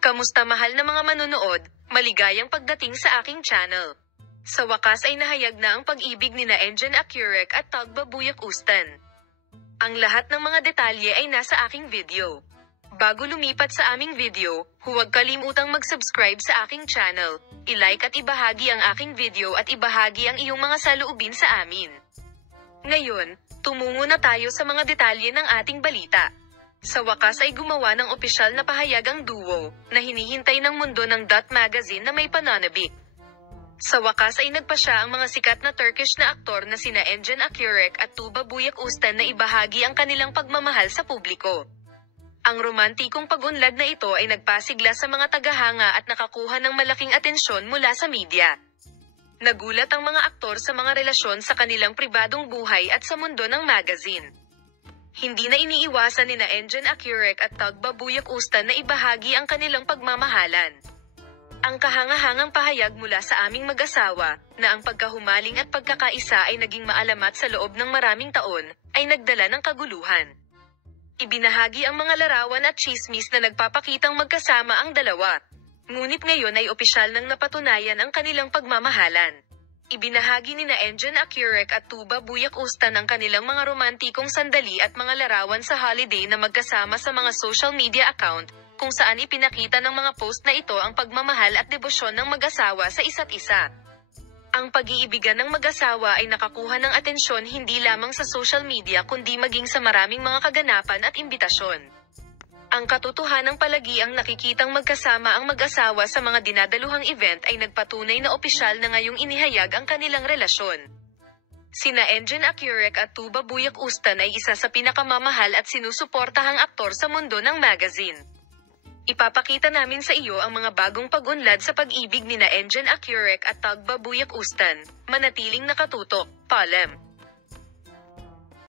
Kamusta mahal na mga manonood, maligayang pagdating sa aking channel. Sa wakas ay nahayag na ang pag-ibig nina Enjen Akyurek at Tugba Buyak Ustan. Ang lahat ng mga detalye ay nasa aking video. Bago lumipat sa aming video, huwag kalimutang mag-subscribe sa aking channel, i-like at ibahagi ang aking video at ibahagi ang iyong mga saloobin sa amin. Ngayon, tumungo na tayo sa mga detalye ng ating balita. Sa wakas ay gumawa ng opisyal na pahayag ang duo, na hinihintay ng mundo ng Dot Magazine na may pananabik. Sa wakas ay nagpasya ang mga sikat na Turkish na aktor na sina Enjen Akyurek at Tuğba Buyak Ustan na ibahagi ang kanilang pagmamahal sa publiko. Ang romantikong pag-unlad na ito ay nagpasigla sa mga tagahanga at nakakuha ng malaking atensyon mula sa media. Nagulat ang mga aktor sa mga relasyon sa kanilang pribadong buhay at sa mundo ng magazine. Hindi na iniiwasan nina Enjen Akyurek at Tugba Buyak Ustan na ibahagi ang kanilang pagmamahalan. Ang kahangahangang pahayag mula sa aming mag-asawa, na ang pagkahumaling at pagkakaisa ay naging maalamat sa loob ng maraming taon, ay nagdala ng kaguluhan. Ibinahagi ang mga larawan at tsismis na nagpapakitang magkasama ang dalawa. Ngunit ngayon ay opisyal nang napatunayan ang kanilang pagmamahalan. Ibinahagi nina Enjen Akyurek at Tuğba Buyak Ustan ang kanilang mga romantikong sandali at mga larawan sa holiday na magkasama sa mga social media account, kung saan ipinakita ng mga post na ito ang pagmamahal at debosyon ng mag-asawa sa isa't isa. Ang pag-iibigan ng mag-asawa ay nakakuha ng atensyon hindi lamang sa social media kundi maging sa maraming mga kaganapan at imbitasyon. Ang katotohanang palagi ang nakikitang magkasama ang mag-asawa sa mga dinadaluhang event ay nagpatunay na opisyal na ngayong inihayag ang kanilang relasyon. Sina Enjen Akyurek at Tuğba Buyak Ustan ay isa sa pinakamamahal at sinusuportahang aktor sa mundo ng magazine. Ipapakita namin sa iyo ang mga bagong pag-unlad sa pag-ibig nina Enjen Akyurek at Tugba Buyak Ustan. Manatiling nakatutok, Palem.